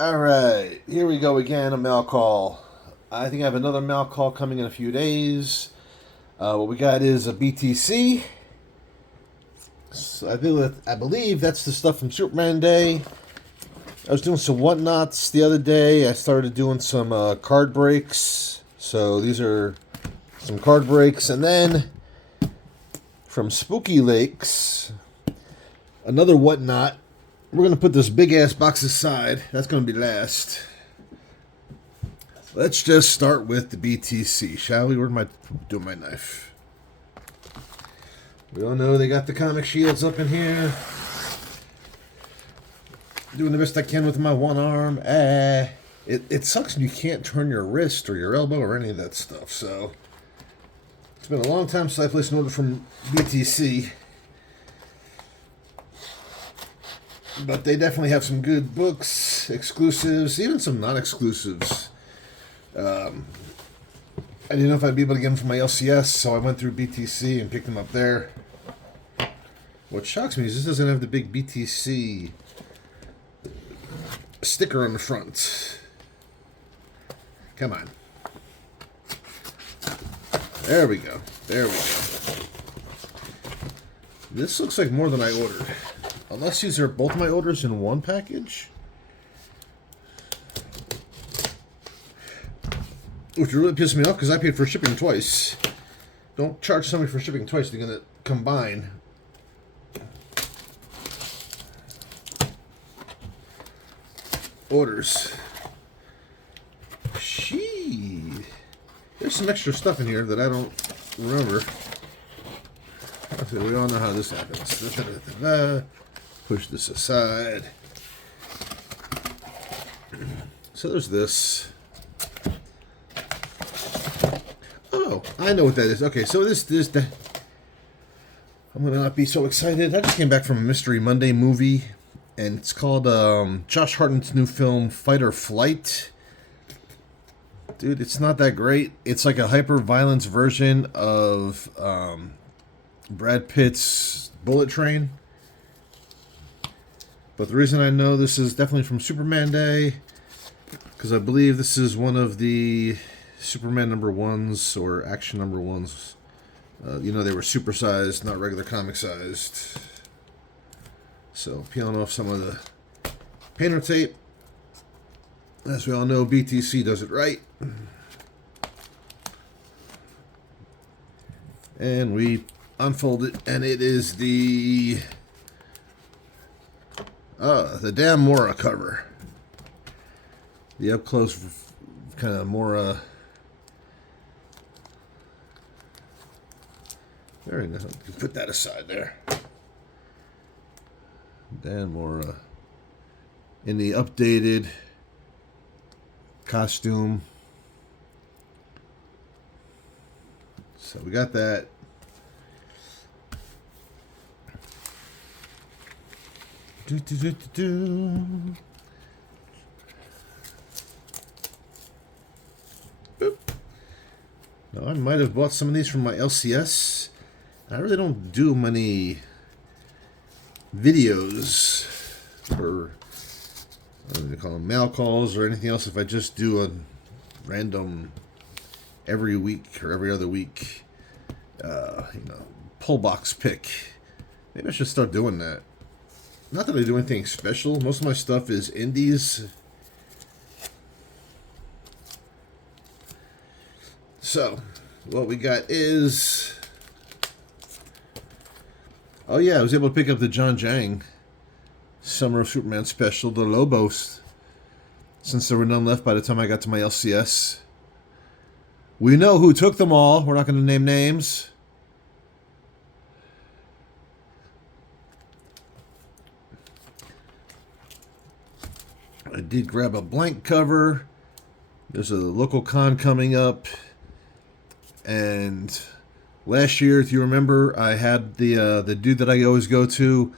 Alright, here we go again, a mail call. I think I have another mail call coming in a few days. What we got is a BTC. So I believe that's the stuff from Superman Day. I was doing some Whatnots the other day. I started doing some card breaks. So these are some card breaks. And then from Spooky Lakes, another Whatnot. We're going to put this big-ass box aside. That's going to be last. Let's just start with the BTC, shall we? Where am I doing my knife? We all know they got the comic shields up in here. Doing the best I can with my one arm. It sucks when you can't turn your wrist or your elbow or any of that stuff. So it's been a long time since I placed an order from BTC. But they definitely have some good books, exclusives, even some non-exclusives. I didn't know if I'd be able to get them from my LCS, so I went through BTC and picked them up there. What shocks me is this doesn't have the big BTC sticker on the front. Come on. There we go. There we go. This looks like more than I ordered. Unless these are both my orders in one package. Which really pisses me off because I paid for shipping twice. Don't charge somebody for shipping twice. They're going to combine. Orders. Shee. There's some extra stuff in here that I don't remember. Okay, we all know how this happens. Push this aside. So there's this. Oh, I know what that is. Okay, so this I'm gonna not be so excited. I just came back from a Mystery Monday movie, and it's called Josh Hartnett's new film Fight or Flight. Dude, it's not that great. It's like a hyper-violence version of Brad Pitt's Bullet Train. But the reason I know this is definitely from Superman Day, because I believe this is one of the Superman number ones or action number ones. You know, they were supersized, not regular comic sized. So peeling off some of the painter tape. As we all know, BTC does it right. And we unfold it, and it is the damn Mora cover. The up close kind of Mora. Very nice. Put that aside there. Dan Mora in the updated costume. So we got that. Now, I might have bought some of these from my LCS. I really don't do many videos or I don't know, call them mail calls or anything else. If I just do a random every week or every other week, pull box pick. Maybe I should start doing that. Not that I do anything special. Most of my stuff is indies. So, what we got is... Oh yeah, I was able to pick up the John Jang Summer of Superman special, the Lobos, since there were none left by the time I got to my LCS. We know who took them all. We're not going to name names. I did grab a blank cover. There's a local con coming up. And last year, if you remember, I had the dude that I always go to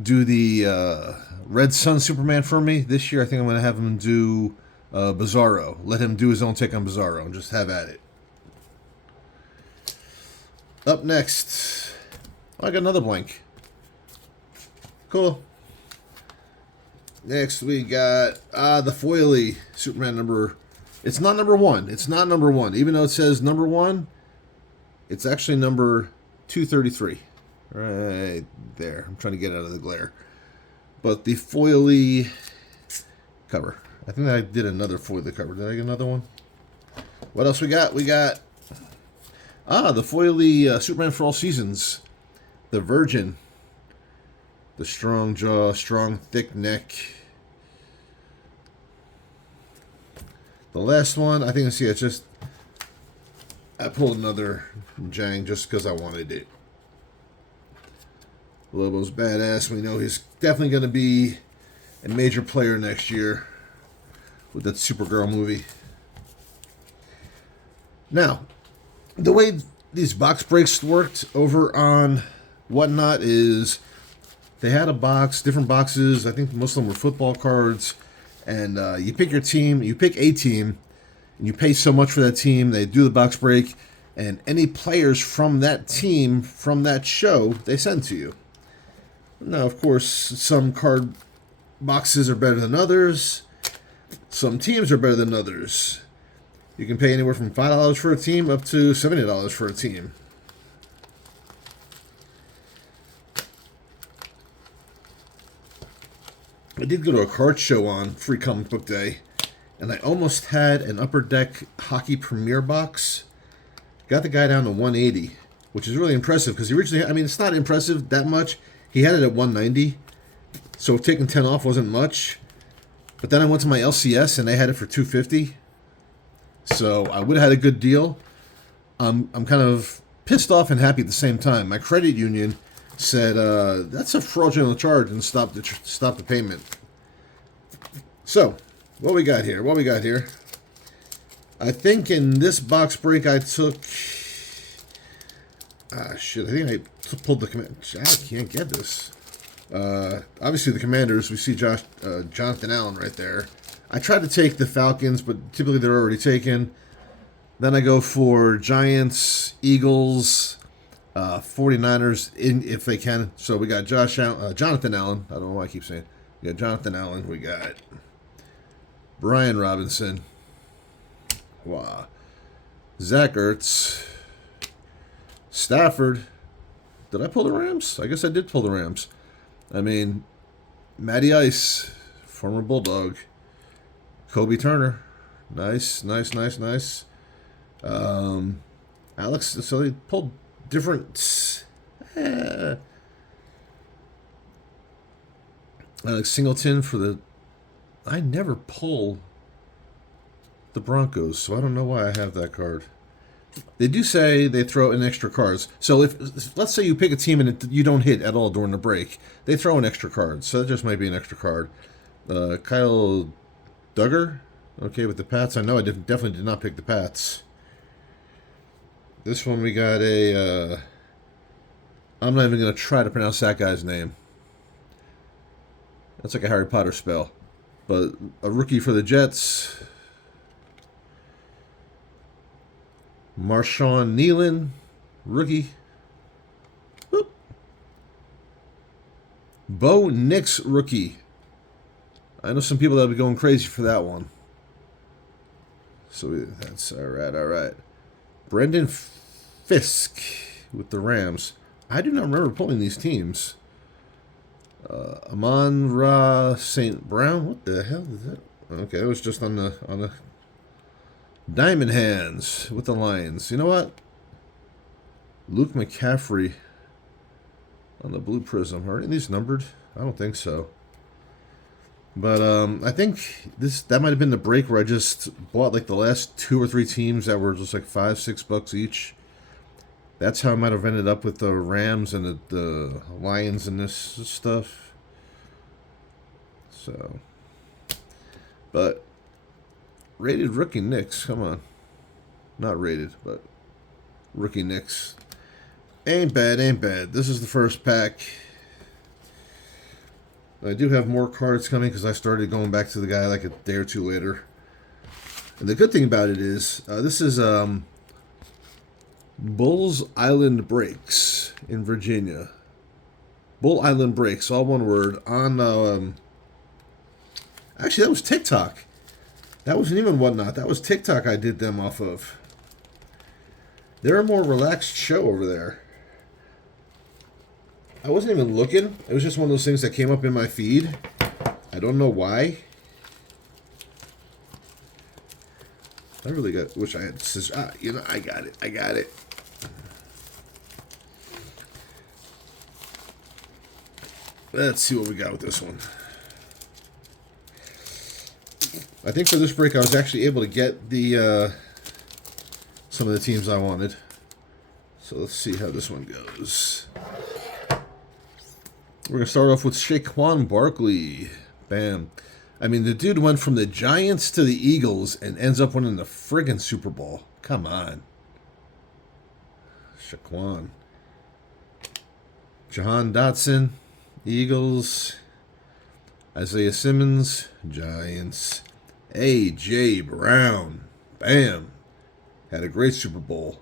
do the Red Sun Superman for me. This year, I think I'm going to have him do Bizarro. Let him do his own take on Bizarro and just have at it. Up next, I got another blank. Cool. Next we got the foily Superman number. It's not number 1. It's not number 1. Even though it says number 1, it's actually number 233. Right there. I'm trying to get out of the glare. But the foily cover. I think I did another foily cover. Did I get another one? What else we got? We got the foily Superman for All Seasons. The Virgin. The strong jaw, strong thick neck. The last one, I think, see, it's just, I pulled another Jang just because I wanted it. Lobo's badass. We know he's definitely going to be a major player next year with that Supergirl movie. Now, the way these box breaks worked over on Whatnot is they had a box, different boxes. I think most of them were football cards. And you pick your team, you pick a team, and you pay so much for that team. They do the box break, and any players from that team, from that show, they send to you. Now, of course, some card boxes are better than others. Some teams are better than others. You can pay anywhere from $5 for a team up to $70 for a team. I did go to a card show on Free Comic Book Day, and I almost had an Upper Deck Hockey Premier box. Got the guy down to 180, which is really impressive because he originally, I mean, it's not impressive that much. He had it at 190, so taking 10 off wasn't much. But then I went to my LCS and they had it for 250, so I would have had a good deal. I'm kind of pissed off and happy at the same time. My credit union said that's a fraudulent charge and stop the payment. So, what we got here? I think in this box break I took. Shit! I think I pulled the command. I can't get this. Obviously the Commanders. We see Jonathan Allen right there. I tried to take the Falcons, but typically they're already taken. Then I go for Giants, Eagles. 49ers if they can. So we got Jonathan Allen. I don't know why I keep saying. We got Jonathan Allen. We got Brian Robinson. Wow. Zach Ertz. Stafford. Did I pull the Rams? I guess I did pull the Rams. I mean, Matty Ice, former Bulldog. Kobe Turner. Nice. Alex, so they pulled different. Alex Singleton for the. I never pull the Broncos, so I don't know why I have that card. They do say they throw in extra cards. So if let's say you pick a team and you don't hit at all during the break, they throw in extra cards. So that just might be an extra card. Kyle Duggar, okay, with the Pats. I know I definitely did not pick the Pats. This one we got a. I'm not even going to try to pronounce that guy's name. That's like a Harry Potter spell. But a rookie for the Jets. Marshawn Nealon, rookie. Whoop. Bo Nix, rookie. I know some people that will be going crazy for that one. So that's all right. Brendan Fisk with the Rams. I do not remember pulling these teams. Amon-Ra St. Brown. What the hell is that? Okay, that was just on the Diamond Hands with the Lions. You know what? Luke McCaffrey on the Blue Prism. Are any of these numbered? I don't think so. But I think that might have been the break where I just bought like the last 2 or 3 teams that were just like $5-6 each. That's how I might have ended up with the Rams and the Lions and this stuff. So, but rated rookie Knicks, come on. Not rated, but rookie Knicks. Ain't bad. This is the first pack. I do have more cards coming because I started going back to the guy like a day or 2 later. And the good thing about it is, this is Bulls Island Breaks in Virginia. Bull Island Breaks, all one word, on Actually, that was TikTok. That wasn't even Whatnot. That was TikTok I did them off of. They're a more relaxed show over there. I wasn't even looking. It was just one of those things that came up in my feed. I don't know why. I really wish I had scissors. You know, I got it. I got it. Let's see what we got with this one. I think for this break I was actually able to get the some of the teams I wanted. So let's see how this one goes. We're going to start off with Saquon Barkley. Bam. I mean, the dude went from the Giants to the Eagles and ends up winning the friggin' Super Bowl. Come on. Saquon. Jahan Dotson, Eagles. Isaiah Simmons, Giants. A.J. Brown. Bam. Had a great Super Bowl.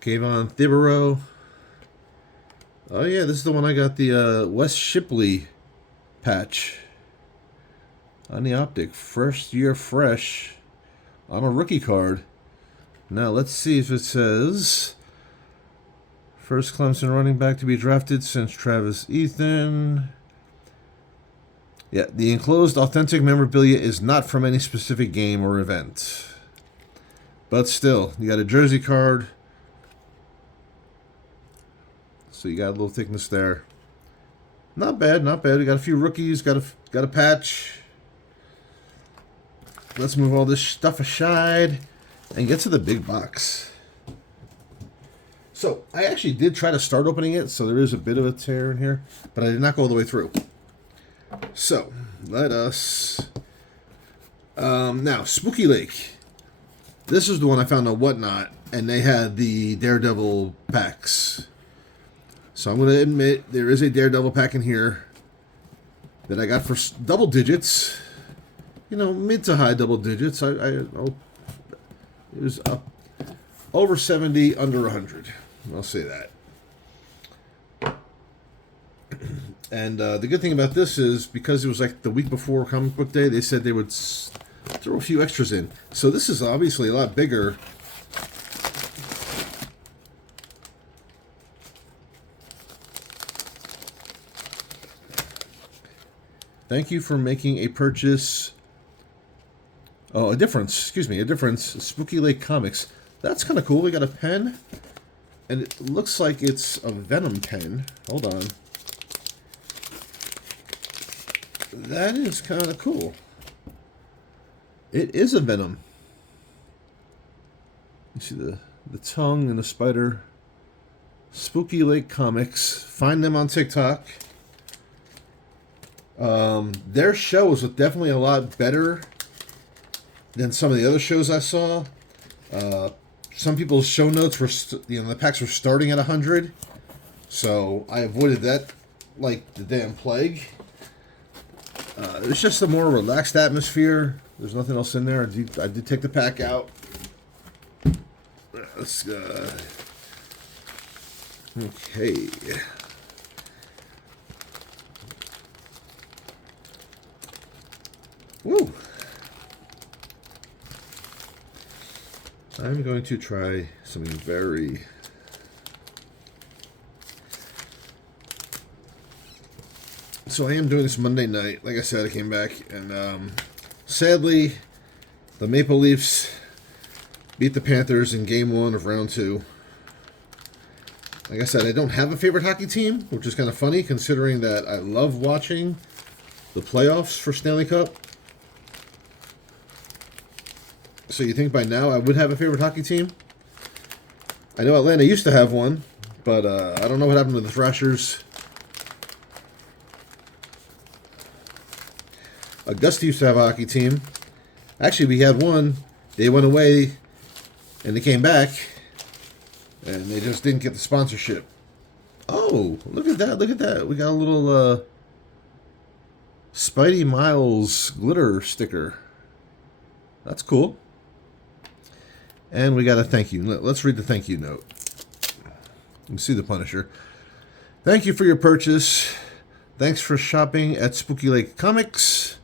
Kayvon Thibodeau. Oh, yeah, this is the one I got the Wes Shipley patch on the optic. First year fresh on a rookie card. Now, let's see if it says first Clemson running back to be drafted since Travis Etienne. Yeah, the enclosed authentic memorabilia is not from any specific game or event. But still, you got a jersey card. So you got a little thickness there. Not bad, not bad. We got a few rookies, got a patch. Let's move all this stuff aside and get to the big box. So I actually did try to start opening it, so there is a bit of a tear in here, but I did not go all the way through. So let us now Spooky Lake. This is the one I found on Whatnot, and they had the Daredevil packs. So I'm going to admit there is a Daredevil pack in here that I got for double digits. You know, mid to high double digits. It was up over 70, under 100. I'll say that. And the good thing about this is because it was like the week before Comic Book Day, they said they would throw a few extras in. So this is obviously a lot bigger. Thank you for making a purchase. Oh, a difference. Excuse me, a difference. Spooky Lake Comics. That's kind of cool. We got a pen. And it looks like it's a Venom pen. Hold on. That is kind of cool. It is a Venom. You see the tongue and the spider. Spooky Lake Comics. Find them on TikTok. Their show was definitely a lot better than some of the other shows I saw. Some people's show notes were, the packs were starting at 100, so I avoided that like the damn plague. It's just a more relaxed atmosphere. There's nothing else in there. I did take the pack out. Let's okay. Woo! I'm going to try something very... So I am doing this Monday night. Like I said, I came back, and sadly, the Maple Leafs beat the Panthers in Game 1 of Round 2. Like I said, I don't have a favorite hockey team, which is kind of funny, considering that I love watching the playoffs for Stanley Cup. So you think by now I would have a favorite hockey team? I know Atlanta used to have one, but I don't know what happened to the Thrashers. Augusta used to have a hockey team. Actually, we had one. They went away, and they came back, and they just didn't get the sponsorship. Oh, look at that. Look at that. We got a little Spidey Miles glitter sticker. That's cool. And we got a thank you. Let's read the thank you note. You can see the Punisher. Thank you for your purchase. Thanks for shopping at Spooky Lake Comics.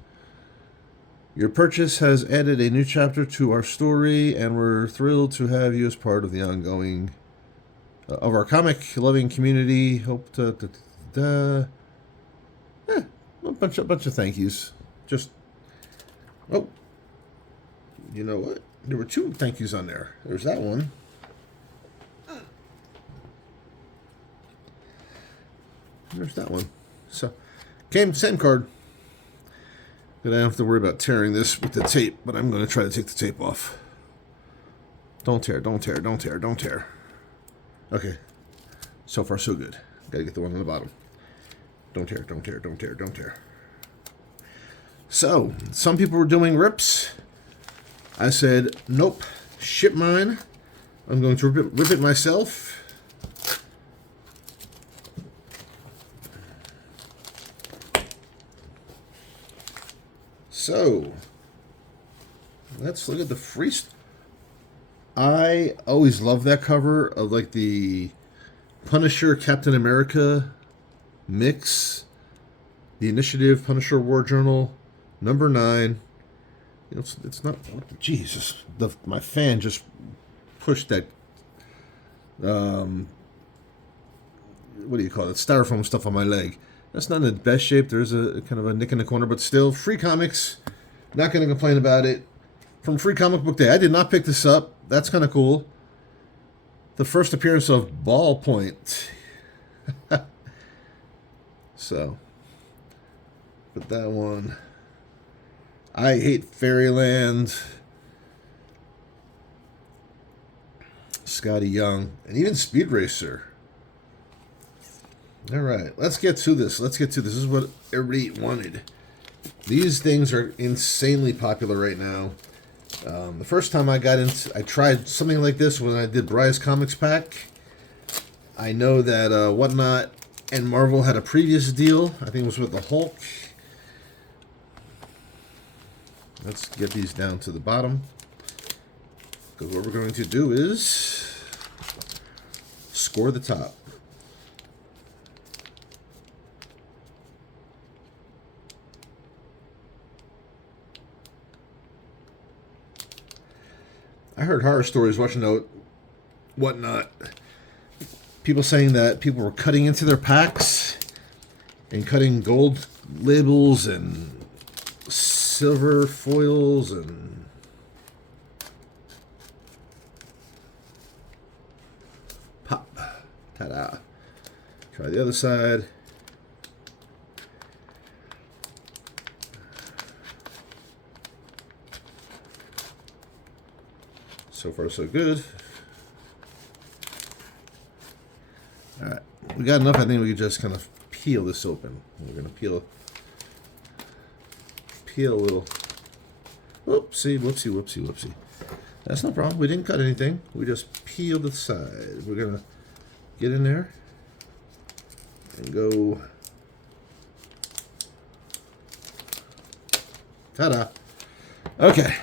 Your purchase has added a new chapter to our story, and we're thrilled to have you as part of the ongoing of our comic-loving community. Hope to a bunch of thank yous. Just you know what? There were 2 thank yous on there. There's that one. There's that one. So, same card. I don't have to worry about tearing this with the tape, but I'm going to try to take the tape off. Don't tear, don't tear, don't tear, don't tear. Okay. So far, so good. Got to get the one on the bottom. Don't tear, don't tear, don't tear, don't tear. So, some people were doing rips. I said, nope, ship mine. I'm going to rip it myself. So, let's look at the free. I always love that cover of like the Punisher Captain America mix. The Initiative Punisher War Journal number 9. It's not. Jesus, my fan just pushed that. What do you call it? Styrofoam stuff on my leg. That's not in the best shape. There's a kind of a nick in the corner, but still, free comics. Not going to complain about it. From Free Comic Book Day. I did not pick this up. That's kind of cool. The first appearance of Ballpoint. So, put that one. I Hate Fairyland. Scotty Young. And even Speed Racer. All right, let's get to this. This is what everybody wanted. These things are insanely popular right now. The first time I tried something like this when I did Briar's Comics Pack. I know that Whatnot and Marvel had a previous deal. I think it was with the Hulk. Let's get these down to the bottom. Because what we're going to do is score the top. I heard horror stories watching Whatnot. People saying that people were cutting into their packs and cutting gold labels and silver foils and pop. Ta-da. Try the other side. So far, so good. All right, we got enough. I think we could just kind of peel this open. We're gonna peel a little. Whoopsie. That's no problem. We didn't cut anything. We just peeled the side. We're gonna get in there and go. Ta-da. Okay.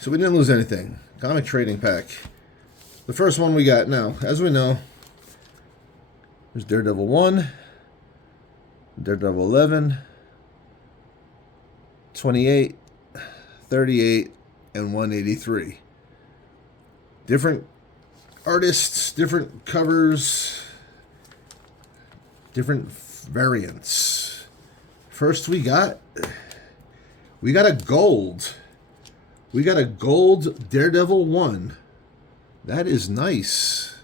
So we didn't lose anything. Comic trading pack. The first one we got now, as we know, there's Daredevil 1, Daredevil 11, 28, 38, and 183. Different artists, different covers, different variants. First we got a gold. We got a gold Daredevil 1. That is nice.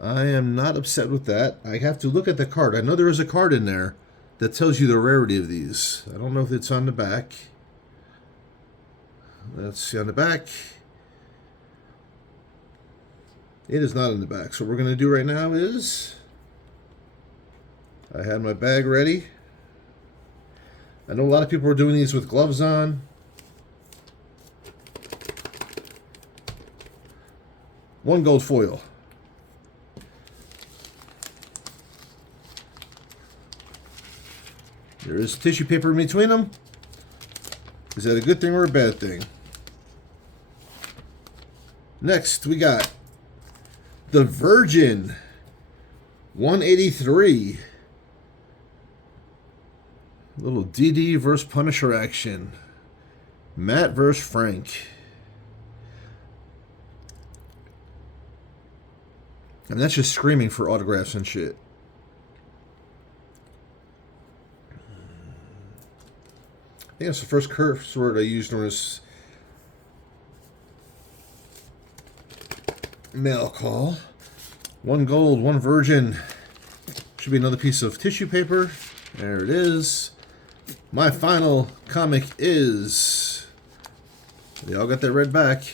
I am not upset with that. I have to look at the card. I know there is a card in there that tells you the rarity of these. I don't know if it's on the back. Let's see on the back. It is not on the back. So what we're going to do right now is, I had my bag ready. I know a lot of people are doing these with gloves on. One gold foil. There is tissue paper in between them. Is that a good thing or a bad thing? Next, we got the Virgin 183. Little DD versus Punisher action. Matt versus Frank. And that's just screaming for autographs and shit. I think that's the first curse word I used on this mail call. One gold, one virgin. Should be another piece of tissue paper. There it is. My final comic is... They all got that red back.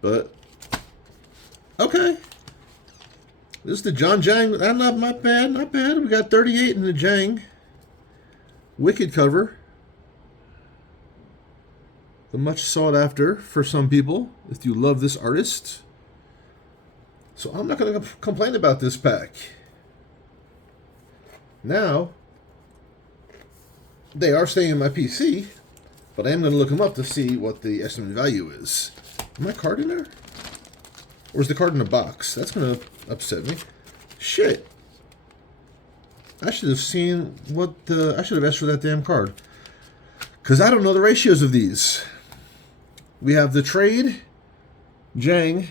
But... Okay. This is the John Jang. Not bad, not bad. We got 38 in the Jang. Wicked cover. The much sought after for some people, if you love this artist. So I'm not going to complain about this pack. Now, they are staying in my PC, but I am going to look them up to see what the estimated value is. Is my card in there? Or is the card in a box? That's going to upset me. Shit. I should have seen what I should have asked for that damn card. Because I don't know the ratios of these. We have the trade, Jang,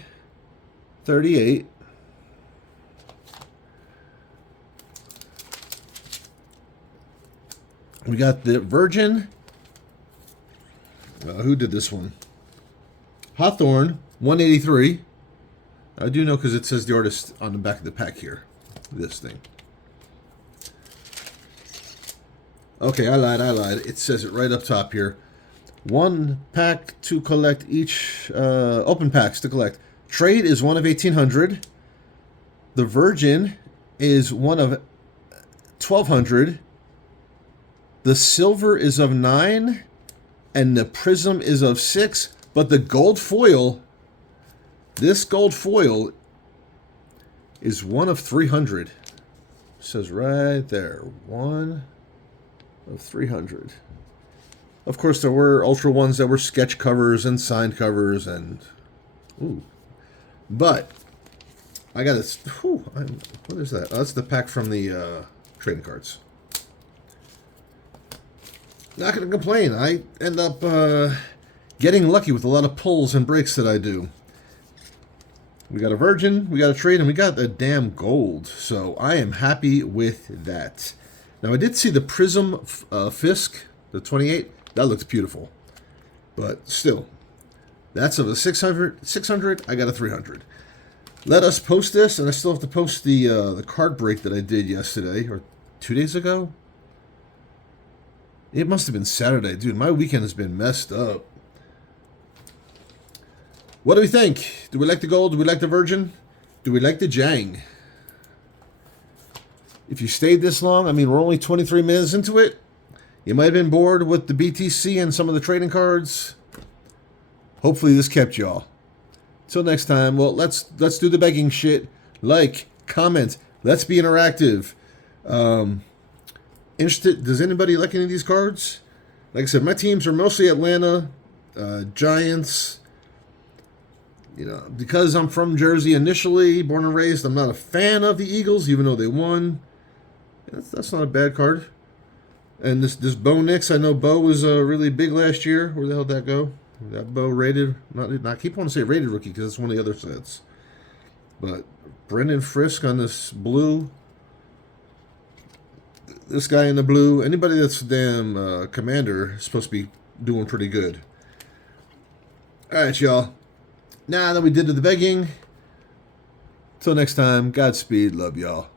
38. We got the Virgin. Who did this one? Hawthorne, 183. I do know because it says the artist on the back of the pack here. This thing. Okay, I lied. It says it right up top here. One pack to collect each. Open packs to collect. Trade is one of 1,800. The Virgin is one of 1,200. The Silver is of 9. And the Prism is of 6. But the gold foil, this gold foil is one of 300. It says right there. One of 300. Of course, there were Ultra ones that were sketch covers and signed covers and... Ooh. But, I got this... What is that? Oh, that's the pack from the trading cards. Not going to complain. I end up getting lucky with a lot of pulls and breaks that I do. We got a Virgin, we got a trade, and we got a damn gold. So, I am happy with that. Now, I did see the Prism Fisk, the 28. That looks beautiful. But still, that's of a 600. I got a 300. Let us post this, and I still have to post the card break that I did yesterday, or 2 days ago. It must have been Saturday. Dude, my weekend has been messed up. What do we think? Do we like the gold? Do we like the Virgin? Do we like the Jang? If you stayed this long, I mean, we're only 23 minutes into it. You might have been bored with the BTC and some of the trading cards. Hopefully this kept y'all. Till next time, well, let's do the begging shit. Like, comment, let's be interactive. Interested? Does anybody like any of these cards? Like I said, my teams are mostly Atlanta, Giants. You know, because I'm from Jersey initially, born and raised, I'm not a fan of the Eagles, even though they won. That's not a bad card. And this Bo Nix, I know Bo was really big last year. Where the hell did that go? That Bo rated, I keep wanting to say rated rookie because it's one of the other sets. But Brendan Frisk on this blue. This guy in the blue. Anybody that's damn commander is supposed to be doing pretty good. Alright, y'all. Now that we did the begging, till next time, Godspeed, love y'all.